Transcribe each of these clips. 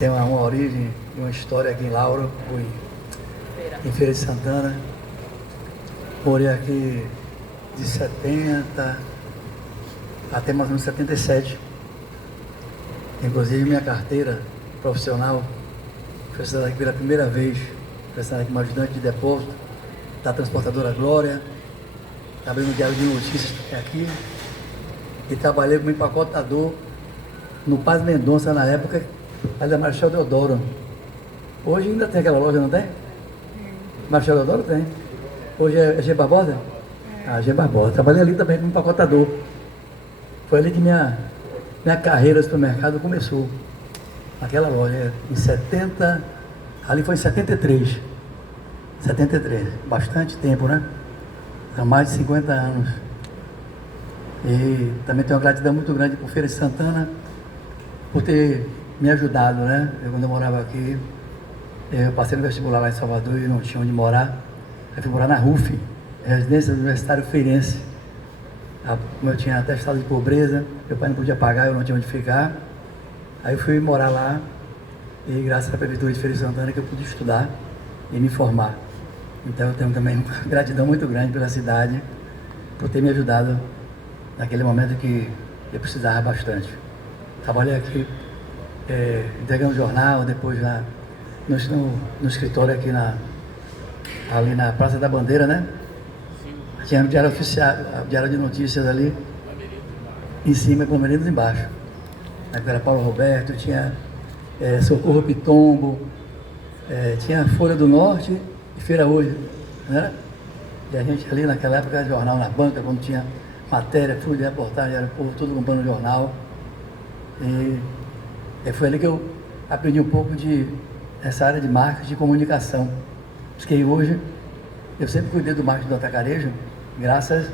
Tem uma origem e uma história aqui em Lauro, fui em Feira de Santana. Morei aqui de 70 até mais ou menos 77. Inclusive minha carteira profissional foi assinada aqui pela primeira vez, foi assinada aqui como ajudante de depósito da transportadora Glória. Trabalhei no Diário de Notícias aqui e trabalhei como empacotador no Paz Mendonça na época, ali da Marechal Deodoro. Hoje ainda tem aquela loja, não tem? Marechal Deodoro tem. Hoje é G Barbosa? G Barbosa. Trabalhei ali também como empacotador. Foi ali que minha carreira no supermercado começou. Naquela loja, em 70, ali foi em 73. 73, bastante tempo, né? Há mais de 50 anos. E também tenho uma gratidão muito grande por Feira de Santana, por ter me ajudado, né? Quando eu morava aqui, eu passei no vestibular lá em Salvador e não tinha onde morar. Eu fui morar na RUF, Residência Universitária Feirense. Como eu tinha atestado de pobreza, meu pai não podia pagar, eu não tinha onde ficar. Aí eu fui morar lá e graças à Prefeitura de Feira de Santana que eu pude estudar e me formar. Então eu tenho também uma gratidão muito grande pela cidade, por ter me ajudado naquele momento que eu precisava bastante. Trabalhei aqui entregando jornal, depois no escritório aqui ali na Praça da Bandeira, né? Tinha o Diário Oficial, o Diário de Notícias ali, em cima e Palmeiras embaixo. Era Paulo Roberto, tinha Socorro Pitombo, tinha Folha do Norte e Feira Hoje, né? E a gente ali naquela época, jornal na banca, quando tinha matéria, fui de reportagem, era o povo todo comprando jornal. E foi ali que eu aprendi um pouco dessa área de marketing e comunicação. Porque hoje eu sempre cuidei do marketing do atacarejo, graças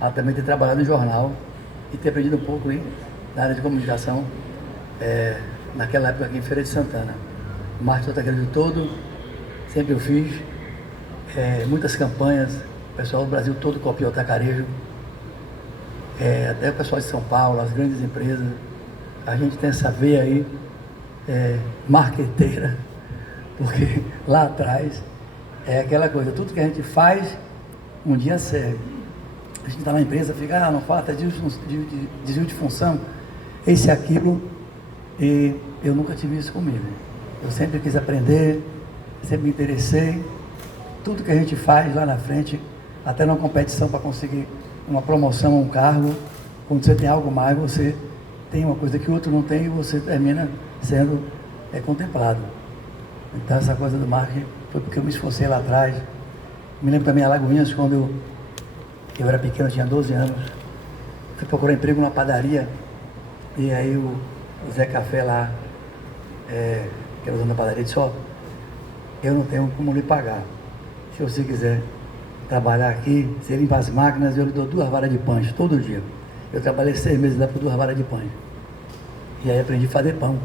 a também ter trabalhado no jornal e ter aprendido um pouco na área de comunicação, naquela época aqui em Feira de Santana. O marketing do atacarejo todo, sempre eu fiz, muitas campanhas, o pessoal do Brasil todo copiou o atacarejo, até o pessoal de São Paulo, as grandes empresas. A gente tem essa veia aí, marqueteira, porque lá atrás é aquela coisa, tudo que a gente faz, um dia serve. A gente está na empresa, fica, não falta desvio de função, esse e aquilo, e eu nunca tive isso comigo. Eu sempre quis aprender, sempre me interessei, tudo que a gente faz lá na frente, até numa competição para conseguir uma promoção, um cargo, quando você tem algo mais, você tem uma coisa que o outro não tem e você termina sendo contemplado. Então essa coisa do marketing foi porque eu me esforcei lá atrás. Me lembro também em Alagoinhas, quando eu era pequeno, eu tinha 12 anos, fui procurar emprego numa padaria e aí o Zé Café lá, que era o dono da padaria, disse: ó, eu não tenho como lhe pagar. Se você quiser trabalhar aqui, você limpa as máquinas, eu lhe dou 2 varas de pães todo dia. Eu trabalhei 6 meses lá por 2 varas de pães. E aí aprendi a fazer pão.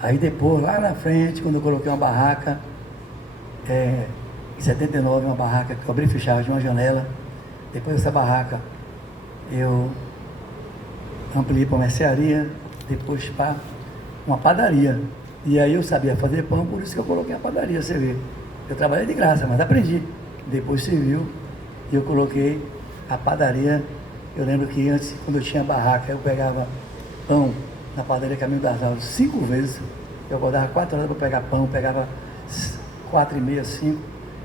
Aí depois, lá na frente, quando eu coloquei uma barraca, em 79, uma barraca que eu abri e fechava de uma janela. Depois dessa barraca, eu ampliei para uma mercearia, depois para uma padaria. E aí eu sabia fazer pão, por isso que eu coloquei a padaria, você vê. Eu trabalhei de graça, mas aprendi. Depois serviu e eu coloquei a padaria. Eu lembro que antes, quando eu tinha barraca, eu pegava pão na padaria Caminho das Almas 5 vezes. Eu acordava 4 horas para pegar pão, pegava 4h30, 5,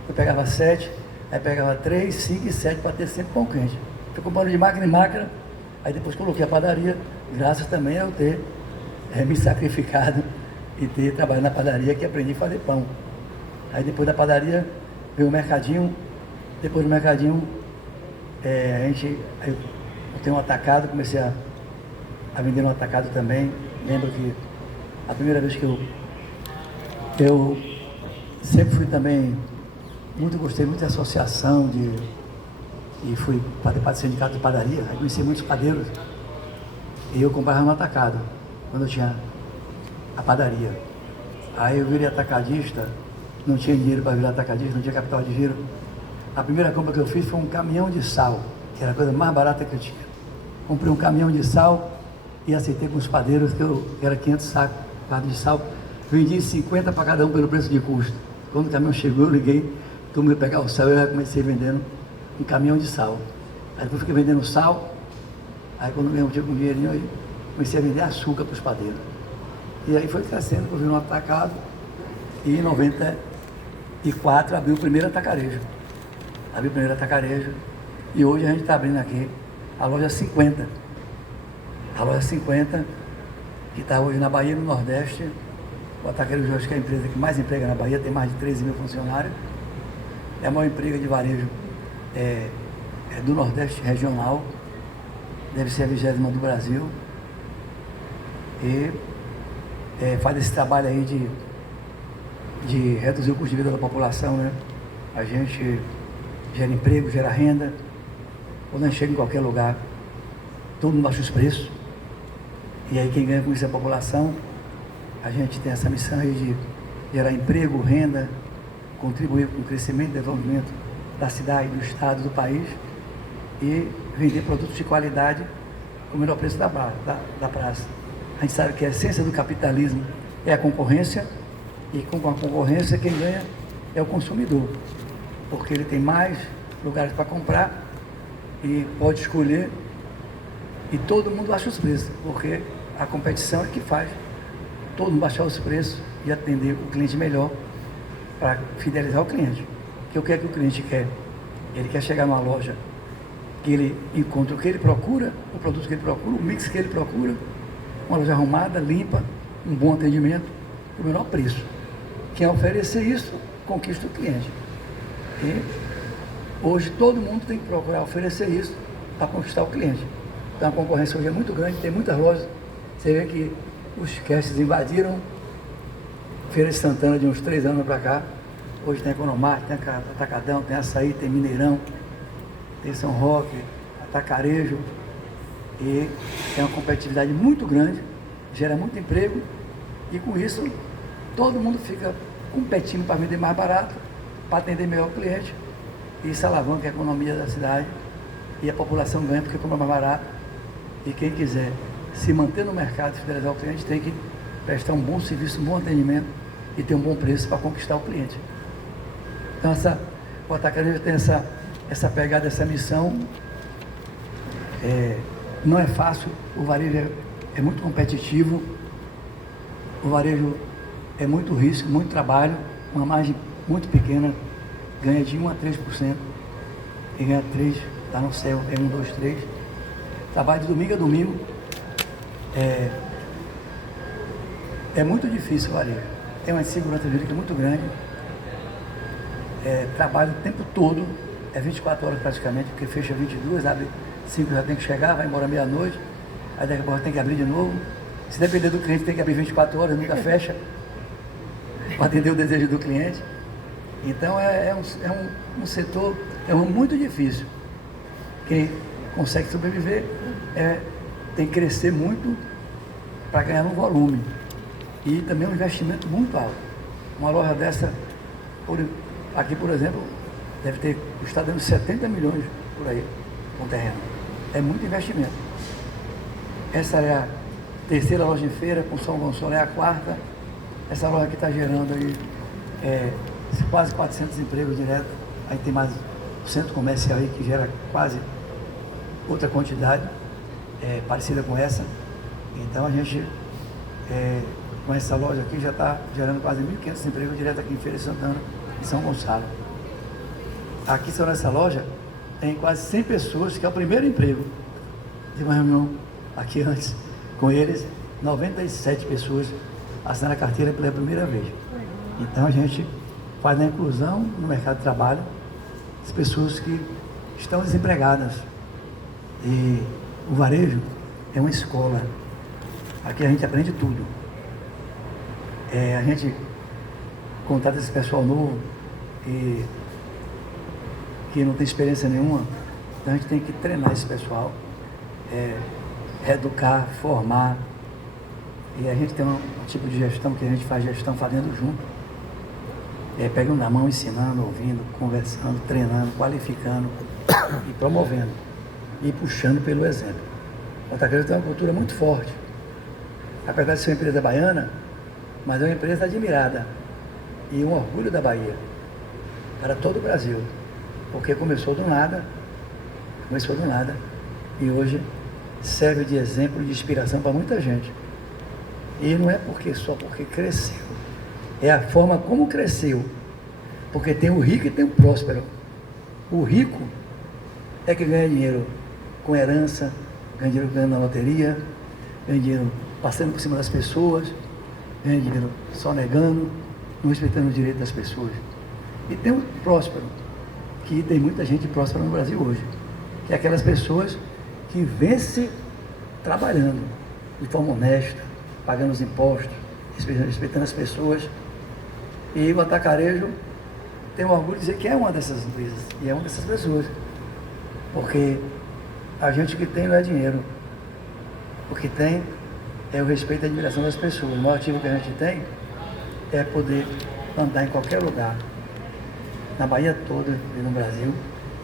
eu pegava 7, aí pegava 3, 5 e 7 para ter sempre pão quente. Ficou bando de máquina em máquina, aí depois coloquei a padaria, graças também a eu ter me sacrificado e ter trabalhado na padaria, que aprendi a fazer pão. Aí depois da padaria veio o mercadinho, depois do mercadinho eu tenho um atacado, comecei a vender no atacado também. Lembro que a primeira vez que eu sempre fui também, gostei muito de associação, e fui participar do sindicato de padaria, aí conheci muitos padeiros, e eu comprava no atacado, quando eu tinha a padaria. Aí eu virei atacadista, não tinha dinheiro para virar atacadista, não tinha capital de giro. A primeira compra que eu fiz foi um caminhão de sal, que era a coisa mais barata que eu tinha. Comprei um caminhão de sal e aceitei com os padeiros que era 500 sacos de sal. Vendi 50 para cada um pelo preço de custo. Quando o caminhão chegou, eu liguei, todo mundo ia pegar o sal, eu já comecei vendendo um caminhão de sal. Aí depois fiquei vendendo sal, aí quando eu tinha um dinheirinho, aí comecei a vender açúcar para os padeiros. E aí foi crescendo, eu vi um atacado, e em 94 abriu o primeiro atacarejo. Abriu o primeiro atacarejo, e hoje a gente está abrindo aqui a loja 50. A loja 50, que está hoje na Bahia, no Nordeste. O Atacarejo, acho que é a empresa que mais emprega na Bahia, tem mais de 13 mil funcionários. É a maior empresa de varejo é do Nordeste regional, deve ser a 20ª do Brasil. E faz esse trabalho aí de reduzir o custo de vida da população, né? A gente gera emprego, gera renda. Quando a gente chega em qualquer lugar, todo mundo baixa os preços. E aí quem ganha com isso é a população. A gente tem essa missão aí de gerar emprego, renda, contribuir com o crescimento e desenvolvimento da cidade, do estado, do país e vender produtos de qualidade com o menor preço da praça. A gente sabe que a essência do capitalismo é a concorrência e com a concorrência quem ganha é o consumidor, porque ele tem mais lugares para comprar e pode escolher e todo mundo baixa os preços, porque a competição é que faz todo mundo baixar os preços e atender o cliente melhor para fidelizar o cliente. Porque o que é que o cliente quer? Ele quer chegar numa loja que ele encontra o que ele procura, o produto que ele procura, o mix que ele procura, uma loja arrumada, limpa, um bom atendimento, o menor preço. Quem oferecer isso, conquista o cliente. E hoje todo mundo tem que procurar oferecer isso para conquistar o cliente. Então a concorrência hoje é muito grande, tem muitas lojas. Você vê que os castes invadiram Feira de Santana de uns 3 anos para cá. Hoje tem Economart, tem Atacadão, tem Açaí, tem Mineirão, tem São Roque, Atacarejo. E tem uma competitividade muito grande, gera muito emprego e com isso todo mundo fica competindo para vender mais barato, para atender melhor o cliente. E isso alavanca a economia da cidade e a população ganha porque compra mais barato. E quem quiser se manter no mercado e fidelizar o cliente tem que prestar um bom serviço, um bom atendimento e ter um bom preço para conquistar o cliente. Então o Atacarejo tem essa pegada, essa missão. Não é fácil, o varejo é muito competitivo, o varejo é muito risco, muito trabalho, uma margem muito pequena, ganha de 1 a 3%, quem ganha 3 está no céu, é 1, 2, 3. Trabalho de domingo a domingo. É muito difícil o varejo, tem uma insegurança jurídica muito grande, trabalho o tempo todo, 24 horas praticamente, porque fecha 22, abre 5, já tem que chegar, vai embora meia-noite, aí daqui a pouco tem que abrir de novo. Se depender do cliente, tem que abrir 24 horas, nunca fecha, para atender o desejo do cliente. Então é um setor muito difícil. Quem consegue sobreviver tem que crescer muito para ganhar no volume. E também um investimento muito alto. Uma loja dessa, aqui por exemplo, deve ter custado dando 70 milhões por aí, com terreno. É muito investimento. Essa é a terceira loja em feira, com São Gonçalo é a quarta. Essa loja aqui está gerando aí quase 400 empregos direto. Aí tem mais o centro comercial aí que gera quase outra quantidade, parecida com essa. Então a gente, com essa loja aqui, já está gerando quase 1.500 empregos direto aqui em Feira de Santana, em São Gonçalo. Aqui só nessa loja tem quase 100 pessoas, que é o primeiro emprego. Tive uma reunião aqui antes com eles, 97 pessoas assinaram a carteira pela primeira vez. Então a gente faz a inclusão no mercado de trabalho das pessoas que estão desempregadas. E o varejo é uma escola. Aqui a gente aprende tudo. A gente contrata esse pessoal novo que não tem experiência nenhuma, então a gente tem que treinar esse pessoal, reeducar, formar. E a gente tem um tipo de gestão que a gente faz gestão fazendo junto. Pegando na mão, ensinando, ouvindo, conversando, treinando, qualificando e promovendo. E puxando pelo exemplo. O Atacarejo tem uma cultura muito forte. Apesar de ser uma empresa baiana, mas é uma empresa admirada e um orgulho da Bahia para todo o Brasil, porque começou do nada, e hoje serve de exemplo, de inspiração para muita gente. E não é só porque cresceu, é a forma como cresceu, porque tem o rico e tem o próspero. O rico é que ganha dinheiro com herança, ganha dinheiro ganhando na loteria, ganha dinheiro passando por cima das pessoas, ganha dinheiro só negando, não respeitando o direito das pessoas. E tem o próspero, que tem muita gente próspera no Brasil hoje, que é aquelas pessoas que vencem trabalhando de forma honesta, pagando os impostos, respeitando as pessoas. E o atacarejo tem o orgulho de dizer que é uma dessas empresas, e é uma dessas pessoas, porque a gente que tem não é dinheiro, o que tem é o respeito e a admiração das pessoas. O maior ativo que a gente tem é poder andar em qualquer lugar, na Bahia toda e no Brasil,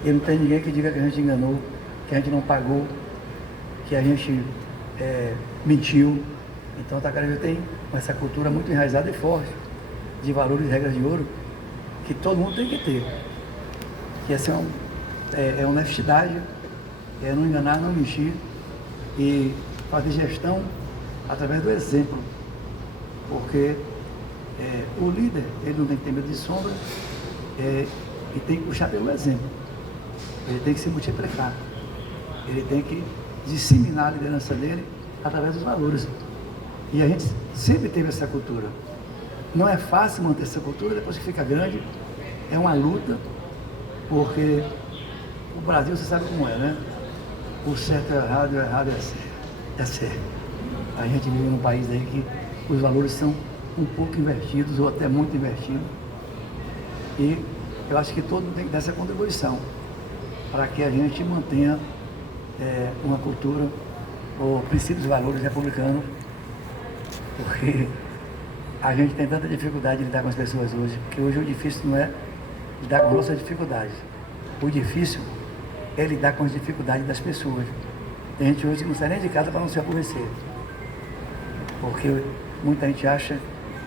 e não tem ninguém que diga que a gente enganou, que a gente não pagou, que a gente mentiu. Então o atacarejo tem essa cultura muito enraizada e forte, de valores e regras de ouro, que todo mundo tem que ter. Que essa é honestidade, é não enganar, não mentir, e fazer gestão através do exemplo. Porque o líder, ele não tem que ter medo de sombra, e tem que puxar pelo exemplo. Ele tem que se multiplicar. Ele tem que disseminar a liderança dele através dos valores. E a gente sempre teve essa cultura. Não é fácil manter essa cultura depois que fica grande. É uma luta, porque o Brasil, você sabe como é, né? O certo é errado, o errado é certo. A gente vive num país aí que os valores são um pouco invertidos, ou até muito invertidos. E eu acho que todo mundo tem que dar essa contribuição para que a gente mantenha uma cultura ou princípios e valores republicanos, porque a gente tem tanta dificuldade de lidar com as pessoas hoje, que hoje o difícil não é lidar com nossas dificuldades, o difícil é lidar com as dificuldades das pessoas. Tem gente hoje que não sai nem de casa para não se aborrecer, porque muita gente acha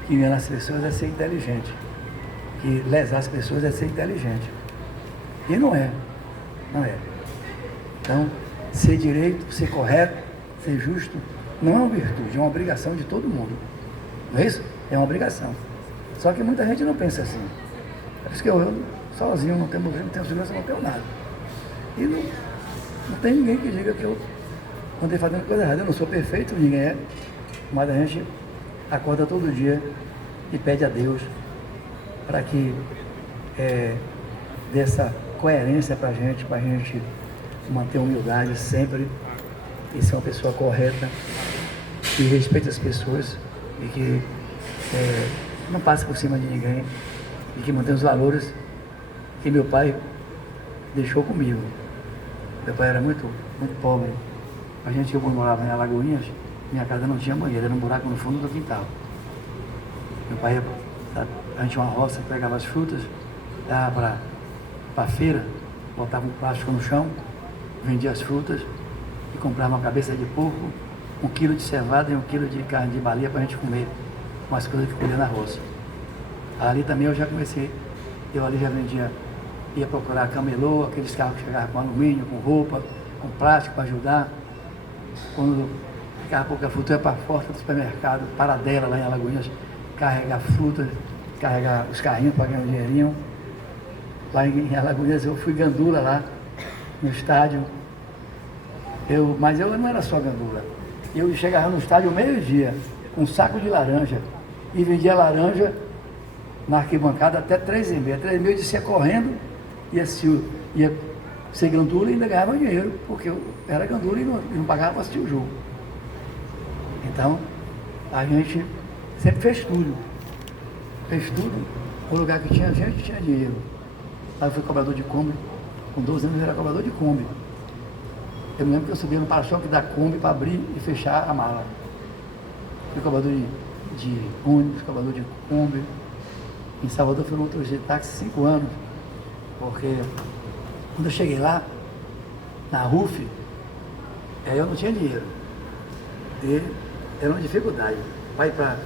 que enganar as pessoas é ser inteligente, que lesar as pessoas é ser inteligente, e não é. Então, ser direito, ser correto, ser justo, não é uma virtude, é uma obrigação de todo mundo. Não é isso? É uma obrigação. Só que muita gente não pensa assim. É por isso que eu sozinho, não tenho segurança, não tenho nada. E não tem ninguém que diga que eu andei fazendo coisa errada. Eu não sou perfeito, ninguém é, mas a gente acorda todo dia e pede a Deus para que dê essa coerência para a gente manter a humildade sempre e ser uma pessoa correta, que respeite as pessoas e que não passe por cima de ninguém e que mantenha os valores que meu pai deixou comigo. Meu pai era muito pobre. A gente, eu morava em Alagoinhas, minha casa não tinha banheiro, era um buraco no fundo do quintal. Meu pai, a gente tinha uma roça, pegava as frutas, dava para a feira, botava um plástico no chão, vendia as frutas e comprava uma cabeça de porco, 1 quilo de cevada e 1 quilo de carne de baleia para a gente comer, umas coisas que colhia na roça. Ali também eu já comecei, eu ali já vendia, ia procurar camelô, aqueles carros que chegavam com alumínio, com roupa, com plástico para ajudar. Quando ficava pouca fruta, eu ia para a porta do supermercado, Paradela, lá em Alagoinhas, carregar frutas, carregar os carrinhos para ganhar um dinheirinho. Lá em Alagoinhas eu fui gandula lá no estádio. Mas eu não era só gandula. Eu chegava no estádio meio-dia, com um saco de laranja, e vendia laranja na arquibancada até 3h30. 3h30 eu descia correndo, ia ser gandula e ainda ganhava dinheiro, porque eu era gandula e não pagava para assistir o jogo. Então, a gente sempre fez tudo. No lugar que tinha gente, tinha dinheiro. Aí eu fui cobrador de Kombi, com 12 anos eu era cobrador de Kombi. Eu me lembro que eu subia no para-choque da Kombi para abrir e fechar a mala. Fui cobrador de ônibus, cobrador de Kombi. Em Salvador fui motorista de táxi 5 anos, porque quando eu cheguei lá, na RUF, eu não tinha dinheiro. E era uma dificuldade. Para ir para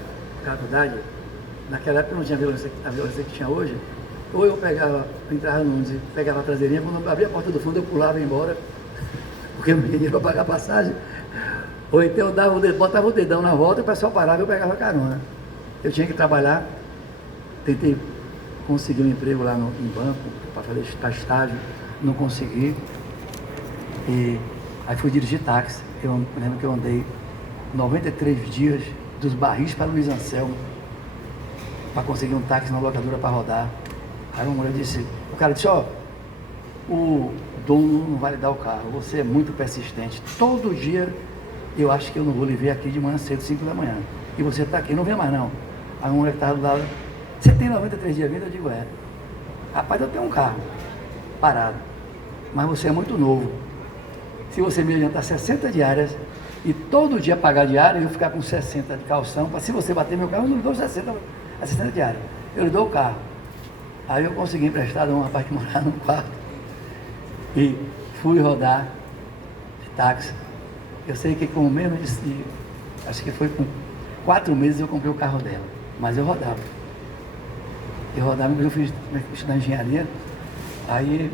faculdade, naquela época não tinha a violência que tinha hoje, ou eu pegava, entrava no ônibus, pegava a traseirinha, quando eu abria a porta do fundo eu pulava e ia embora, porque não tinha dinheiro para pagar a passagem. Ou então eu botava o dedão na volta e o pessoal parava e eu pegava a carona. Eu tinha que trabalhar, tentei conseguir um emprego lá em banco, para fazer estágio, não consegui. E aí fui dirigir táxi. Eu lembro que eu andei 93 dias dos Barris para Luiz Anselmo, para conseguir um táxi na locadora para rodar. Aí uma mulher disse, o cara disse, ó, o dono não vai lhe dar o carro, você é muito persistente. Todo dia eu acho que eu não vou lhe ver aqui de manhã cedo, 5 da manhã. E você está aqui, não vem mais não. Aí uma mulher que estava do lado, você tem 93 dias vindo? Eu digo, é. Rapaz, eu tenho um carro parado, mas você é muito novo. Se você me adiantar 60 diárias e todo dia pagar diária, eu ficar com 60 de calção, para se você bater meu carro, eu não lhe dou 60 diárias. Eu lhe dou o carro. Aí eu consegui emprestado a um rapaz que morava no quarto e fui rodar de táxi. Eu sei que com menos de, acho que foi com 4 meses eu comprei o carro dela, mas eu rodava. Eu fiz estudar engenharia, aí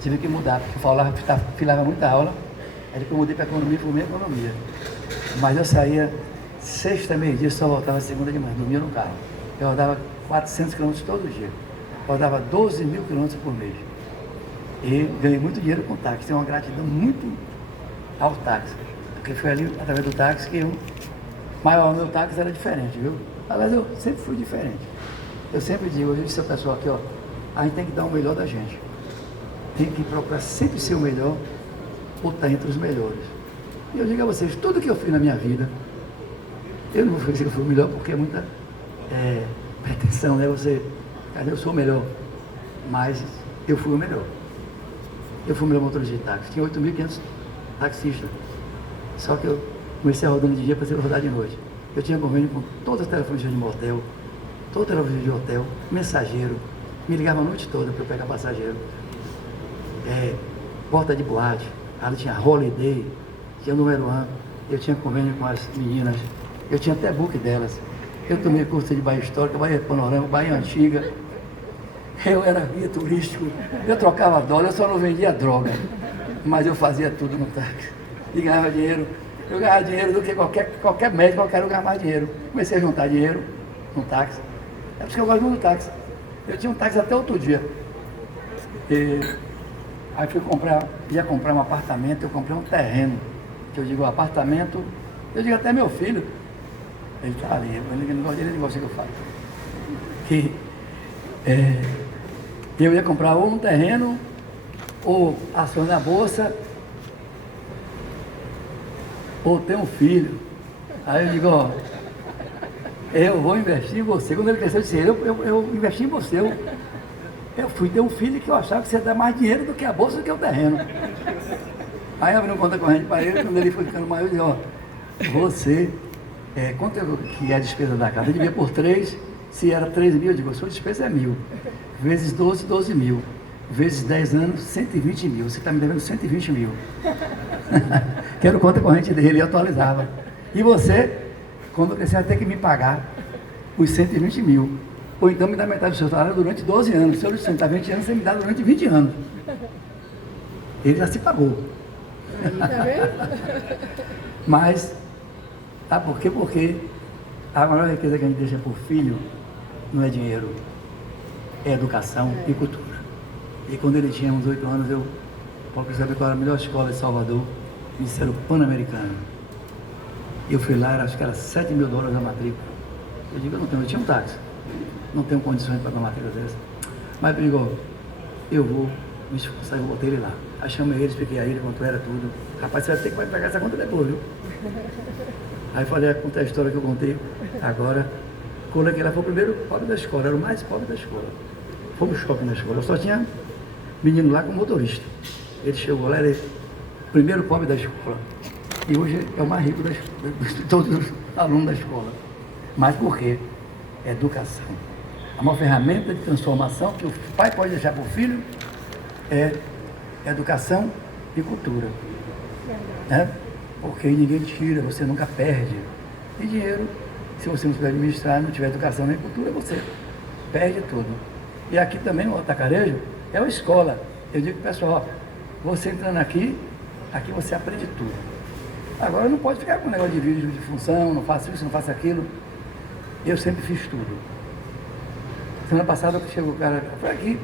tive que mudar, porque eu filava muita aula, aí depois eu mudei para economia, formei economia. Mas eu saía sexta, meio-dia, só voltava segunda de manhã, dormia no carro. Eu rodava 400 quilômetros todo dia, rodava 12 mil quilômetros por mês. E ganhei muito dinheiro com táxi, tenho uma gratidão muito ao táxi, porque foi ali, através do táxi, que mas o meu táxi era diferente, viu? Aliás, eu sempre fui diferente. Eu sempre digo, eu disse ao pessoal aqui, ó, a gente tem que dar o melhor da gente. Tem que procurar sempre ser o melhor ou estar entre os melhores. E eu digo a vocês, tudo que eu fiz na minha vida, eu não vou dizer que eu fui o melhor porque é muita pretensão, né? Eu sou o melhor, mas eu fui o melhor. Eu fui o melhor motorista de táxi, tinha 8.500 taxistas. Só que eu comecei a rodando de dia para rodar de noite. Eu tinha convênio com todas as telefonistas de motel, todo telefone de hotel, mensageiro, me ligava a noite toda para eu pegar passageiro. Porta de boate, ela tinha Holiday, tinha número 1, eu tinha convênio com as meninas, eu tinha até book delas. Eu tomei curso de Bahia Histórica, Bahia Panorama, Bahia Antiga. Eu era guia turístico, eu trocava dólar, eu só não vendia droga, mas eu fazia tudo no táxi e ganhava dinheiro. Eu ganhava dinheiro do que qualquer médico, qualquer lugar mais dinheiro. Comecei a juntar dinheiro no táxi. É por isso que eu gosto muito do táxi. Eu tinha um táxi até outro dia. Aí ia comprar um apartamento, eu comprei um terreno. Que eu digo, apartamento, eu digo até meu filho, ele está ali, ele gosta que eu falo. Que eu ia comprar ou um terreno, ou ações na bolsa, ou ter um filho. Aí eu digo, ó, eu vou investir em você. Quando ele cresceu, eu disse, eu investi em você. Eu fui ter um filho que eu achava que você dá mais dinheiro do que a bolsa, do que o terreno. Aí abriu conta corrente para ele, quando ele foi ficando maior, eu disse, ó, você, quanto que é a despesa da casa? Eu devia por 3, se era 3 mil, eu digo, a sua despesa é 1.000. Vezes 12, 12 mil. Vezes 10 anos, 120 mil. Você está me devendo 120 mil. Quero conta corrente dele, eu atualizava. E você, quando crescer, vai ter que me pagar os 120 mil. Ou então me dá metade do seu salário durante 12 anos. Se eu lhe sustentar 20 anos, você me dá durante 20 anos. Ele já se pagou. Mas, sabe por quê? Porque a maior riqueza que a gente deixa por filho não é dinheiro, é educação e cultura. E quando ele tinha uns 8 anos, eu quis saber qual era a melhor escola de Salvador, me disseram Pan-Americano. Eu fui lá, acho que era $7 mil a matrícula. Eu digo, eu tinha um táxi, não tenho condições de pagar uma matrícula dessa. Mas ele ligou, eu vou me esforçar, eu botei ele lá. Aí chamei ele, expliquei a ele quanto era tudo. Rapaz, você vai ter que pagar essa conta depois, viu? Aí falei, conta a história que eu contei agora. Coloquei lá, foi o primeiro pobre da escola, era o mais pobre da escola. Fomos shopping na escola, eu só tinha menino lá com motorista. Ele chegou lá, ele era o primeiro pobre da escola. E hoje é o mais rico de todos os alunos da escola. Mas por quê? Educação. A maior ferramenta de transformação que o pai pode deixar para o filho é educação e cultura. Né? Porque ninguém tira, você nunca perde. E dinheiro, Se você não souber administrar, não tiver educação nem cultura, você perde tudo. E aqui também, no Atacarejo, é uma escola. Eu digo para o pessoal, você entrando aqui você aprende tudo. Agora não pode ficar com um negócio de vídeo de função, não faço isso, não faço aquilo. Eu sempre fiz tudo. Semana passada chegou o cara, foi aqui,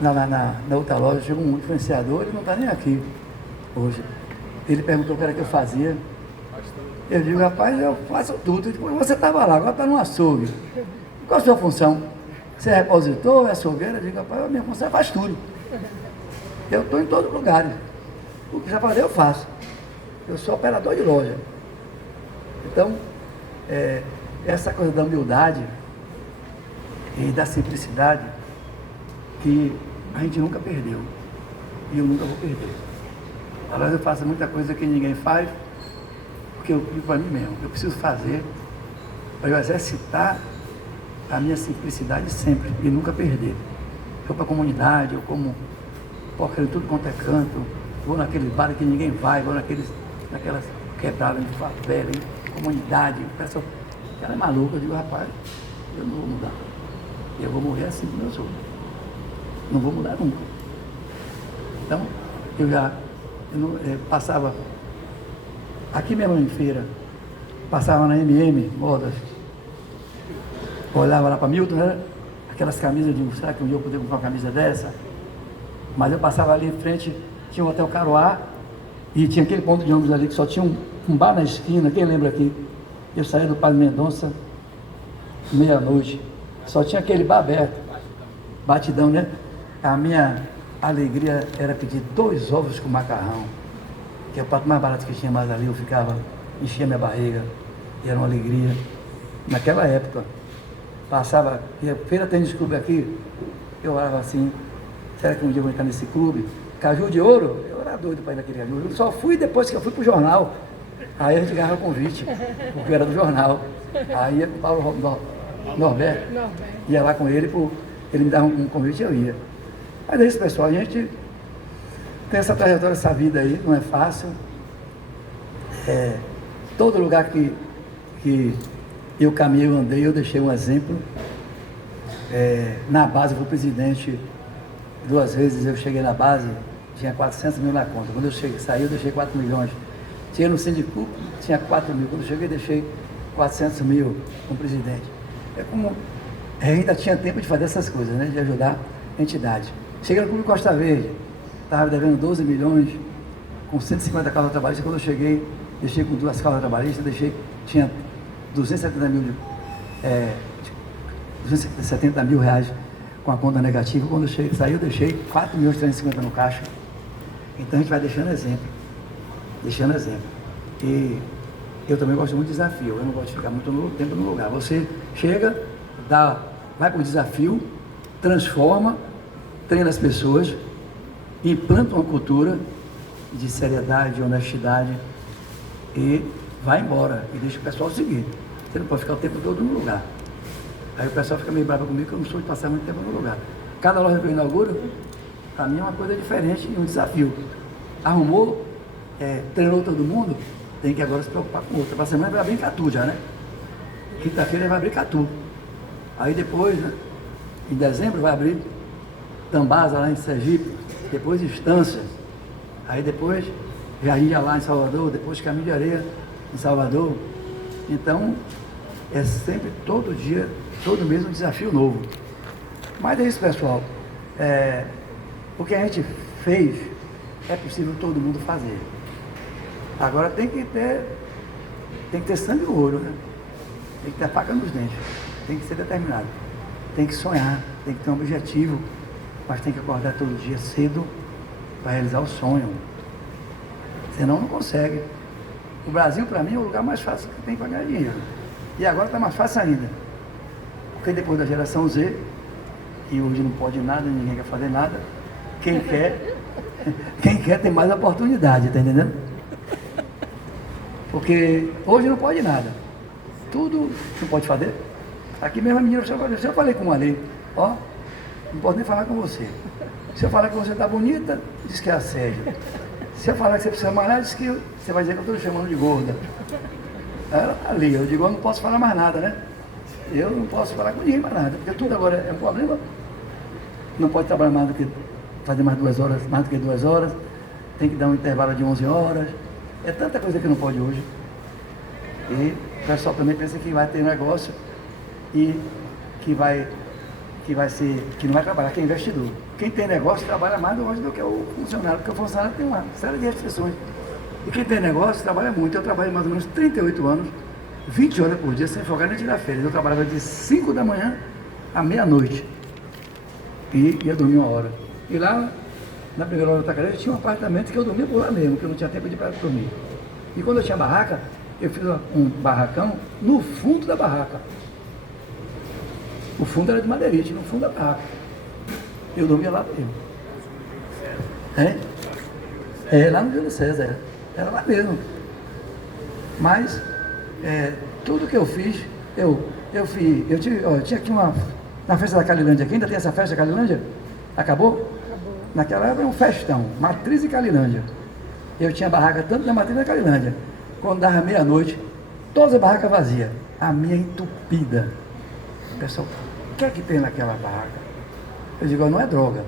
na outra loja, chegou um influenciador, ele não está nem aqui hoje. Ele perguntou o que era que eu fazia. Eu digo, rapaz, eu faço tudo. Depois você estava lá, agora está no açougue. Qual a sua função? Você é repositor, é açougueiro? Eu digo, rapaz, a minha função é faz tudo. Eu estou em todos os lugares. O que já falei, eu faço. Eu sou operador de loja. Então, essa coisa da humildade e da simplicidade que a gente nunca perdeu. E eu nunca vou perder. Aliás, eu faço muita coisa que ninguém faz, porque eu digo para mim mesmo, eu preciso fazer para eu exercitar a minha simplicidade sempre e nunca perder. Eu para a comunidade, eu como porcaria tudo quanto é canto, vou naquele bar que ninguém vai, vou naquelas quebradas de favela, em comunidade, o pessoal, ela é maluca, eu digo, rapaz, eu não vou mudar. Eu vou morrer assim como eu sou. Não vou mudar nunca. Então, eu passava aqui mesmo em feira, passava na Modas, olhava lá para Milton, né? Aquelas camisas de será que um dia eu poderia comprar uma camisa dessa? Mas eu passava ali em frente, tinha o Hotel Caruá e tinha aquele ponto de ônibus ali que só tinha um bar na esquina, quem lembra aqui? Eu saía do Padre Mendonça, meia-noite, só tinha aquele bar aberto, batidão, né? A minha alegria era pedir 2 ovos com macarrão, que é o prato mais barato que tinha mais ali, eu ficava, enchia minha barriga, e era uma alegria. Naquela época, passava, e a feira tênis clube aqui, eu olhava assim, será que um dia eu vou entrar nesse clube? Caju de Ouro, eu era doido para ir naquele caju. Eu só fui depois que eu fui pro jornal, aí a gente ganhava convite, porque eu era do jornal. Aí ia para o Norberto, ia lá com ele, ele me dava um convite e eu ia. Mas é isso, pessoal, a gente tem essa trajetória, essa vida aí, não é fácil. Todo lugar que eu caminhei, eu andei, eu deixei um exemplo. Na base, eu fui presidente 2 vezes, eu cheguei na base, tinha 400 mil na conta. Quando eu saí, eu deixei 4 milhões. Cheguei no sindicato, tinha 4 mil. Quando eu cheguei, deixei 400 mil como presidente. Ainda tinha tempo de fazer essas coisas, né? De ajudar a entidade. Cheguei no Clube Costa Verde, estava devendo 12 milhões, com 150 causas trabalhistas. Quando eu cheguei, deixei com 2 causas trabalhistas, tinha 270 mil reais com a conta negativa. Quando eu saí, eu deixei 4 milhões e 350 no caixa. Então a gente vai deixando exemplo. E eu também gosto muito de desafio, eu não gosto de ficar muito tempo no lugar. Você chega, vai para o desafio, transforma, treina as pessoas, implanta uma cultura de seriedade, de honestidade e vai embora e deixa o pessoal seguir. Você não pode ficar o tempo todo no lugar. Aí o pessoal fica meio bravo comigo que eu não sou de passar muito tempo no lugar. Cada loja que eu inauguro, para mim é uma coisa diferente e um desafio. Arrumou, treinou todo mundo, tem que agora se preocupar com outra. Para semana vai abrir Catu já, né? Quinta-feira vai abrir Catu. Aí depois, né, em dezembro vai abrir Tambasa lá em Sergipe, depois Estância. Aí depois Jardim lá em Salvador, depois Caminho de Areia em Salvador. Então, é sempre todo dia, todo mês um desafio novo. Mas é isso, pessoal. O que a gente fez é possível todo mundo fazer. Agora tem que ter sangue no olho, né? Tem que ter faca nos dentes, tem que ser determinado, tem que sonhar, tem que ter um objetivo, mas tem que acordar todo dia cedo para realizar o sonho. Senão não consegue. O Brasil, para mim, é o lugar mais fácil que tem para ganhar dinheiro. E agora está mais fácil ainda. Porque depois da geração Z, que hoje não pode nada, ninguém quer fazer nada, quem quer tem mais oportunidade, tá entendendo? Porque hoje não pode nada. Tudo não pode fazer. Aqui mesmo a menina, se eu falei com uma ali, ó, não posso nem falar com você. Se eu falar que você está bonita, diz que é assédio. Se eu falar que você precisa malhar, diz que você vai dizer que eu estou chamando de gorda. Ela tá ali, eu digo, eu não posso falar mais nada, né? Eu não posso falar com ninguém mais nada, porque tudo agora é um problema. Não pode trabalhar mais do que, fazer mais 2 horas, mais do que 2 horas, tem que dar um intervalo de 11 horas, é tanta coisa que não pode hoje. E o pessoal também pensa que vai ter negócio e que não vai trabalhar, que é investidor. Quem tem negócio trabalha mais hoje do que o funcionário, porque o funcionário tem uma série de restrições. E quem tem negócio trabalha muito. Eu trabalho mais ou menos 38 anos, 20 horas por dia, sem folgar nem tirar férias. Eu trabalhava de 5 da manhã à meia-noite. E ia dormir 1 hora. E lá, na primeira hora da Tacarejo, tinha um apartamento que eu dormia por lá mesmo, que eu não tinha tempo de ir para dormir. E quando eu tinha barraca, eu fiz um barracão no fundo da barraca. O fundo era de madeirite, no fundo da barraca. Eu dormia lá mesmo. Lá no Júlio César, era lá mesmo. Mas, tudo que eu fiz, eu tinha aqui na festa da Calilândia aqui, ainda tem essa festa da Calilândia? Acabou? Acabou. Naquela época era um festão, Matriz e Calilândia. Eu tinha barraca tanto na Matriz e na Calilândia. Quando dava meia-noite, todas as barracas vazias, a minha entupida. O pessoal, o que é que tem naquela barraca? Eu digo, não é droga.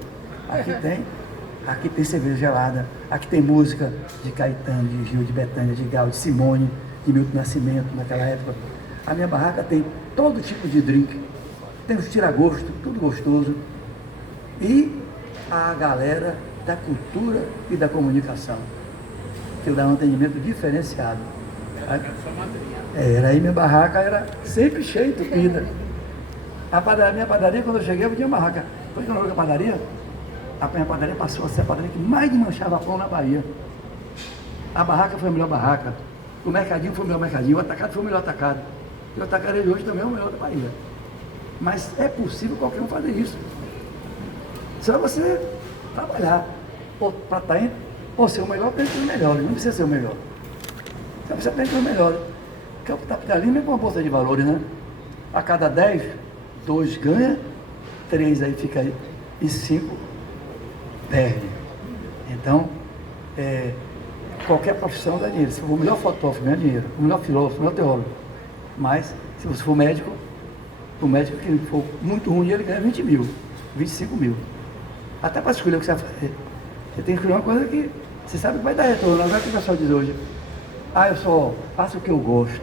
Aqui tem cerveja gelada, aqui tem música de Caetano, de Gil, de Bethânia, de Gal, de Simone, de Milton Nascimento, naquela época. A minha barraca tem todo tipo de drink, tem os tira-gosto, tudo gostoso. E a galera da cultura e da comunicação, que eu dava um atendimento diferenciado. Aí minha barraca era sempre cheia, entupida. Minha padaria, quando eu cheguei, eu tinha uma barraca. Foi quando eu fui a padaria, a minha padaria passou a ser a padaria que mais desmanchava pão na Bahia. A barraca foi a melhor barraca, o mercadinho foi o melhor mercadinho, o atacado foi o melhor atacado. E o atacarejo hoje também é o melhor da Bahia. Mas é possível qualquer um fazer isso. Só você trabalhar para estar ou ser o melhor, para entre os melhores. Não precisa ser o melhor. Você precisa estar entre os melhores. Porque o capitalismo é uma bolsa de valores, né? A cada 10, 2 ganha, 3 aí fica aí, e 5 perde. Então, qualquer profissão dá dinheiro. Se for o melhor fotógrafo, ganha dinheiro. O melhor filósofo, o melhor teólogo. Mas, se você for médico, o médico que for muito ruim, ele ganha 20 mil, 25 mil. Até para escolher o que você vai fazer. Você tem que escolher uma coisa que você sabe que vai dar retorno. Não é o que o pessoal diz hoje. Eu só faço o que eu gosto.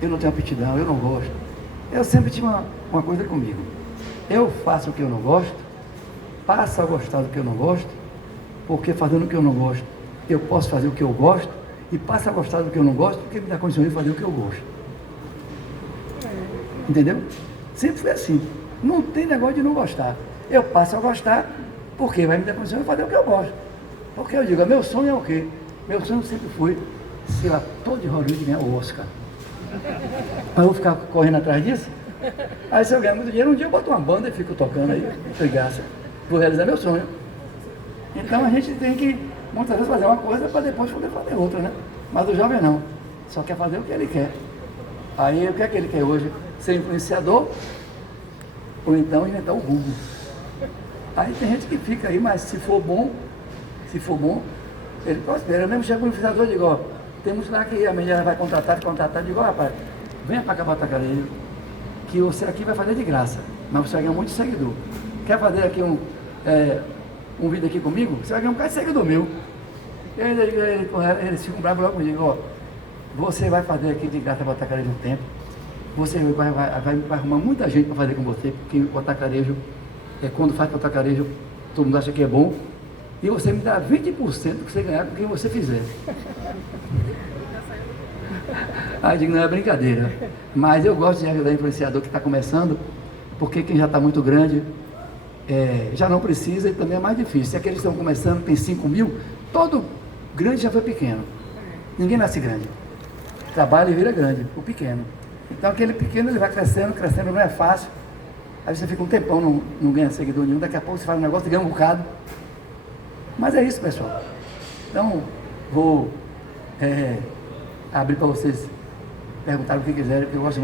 Eu não tenho aptidão, eu não gosto. Eu sempre tive uma coisa comigo. Eu faço o que eu não gosto, passo a gostar do que eu não gosto, porque fazendo o que eu não gosto, eu posso fazer o que eu gosto, e passo a gostar do que eu não gosto, porque me dá condição de fazer o que eu gosto. Entendeu? Sempre foi assim. Não tem negócio de não gostar. Eu passo a gostar, porque vai me dar condição de fazer o que eu gosto. Porque eu digo, meu sonho é o quê? Meu sonho sempre foi ser ator de Hollywood e ganhar o Oscar. Mas eu vou ficar correndo atrás disso? Aí se eu ganhar muito dinheiro, um dia eu boto uma banda e fico tocando aí, de graça. Vou realizar meu sonho. Então a gente tem que, muitas vezes, fazer uma coisa para depois poder fazer outra, né? Mas o jovem não. Só quer fazer o que ele quer. Aí o que é que ele quer hoje? Ser influenciador ou então inventar o Google. Aí tem gente que fica aí, mas se for bom, ele prospera. Eu mesmo chego com o influenciador e digo, ó, temos lá que a menina vai contratar, digo, ó, rapaz, venha para cá para Atacarejo, que você aqui vai fazer de graça, mas você vai ganhar muito seguidor. Quer fazer aqui um vídeo aqui comigo? Você vai ganhar um bocado de seguidor meu. E aí eles ficam bravos logo comigo, ó, você vai fazer aqui de graça para o Atacarejo um tempo, você vai arrumar muita gente para fazer com você, porque o Atacarejo, quando faz para o Atacarejo, todo mundo acha que é bom, e você me dá 20% do que você ganhar com quem você fizer. Aí eu digo, não é brincadeira, mas eu gosto de ajudar o influenciador que está começando, porque quem já está muito grande, já não precisa e também é mais difícil. Se aqueles que estão começando tem 5 mil, todo grande já foi pequeno. Ninguém nasce grande. Trabalha e vira grande, o pequeno. Então aquele pequeno ele vai crescendo, não é fácil. Aí você fica um tempão, não ganha seguidor nenhum, daqui a pouco você faz um negócio e ganha um bocado. Mas é isso, pessoal. Então, vou abrir para vocês perguntarem o que quiserem, porque eu gosto muito.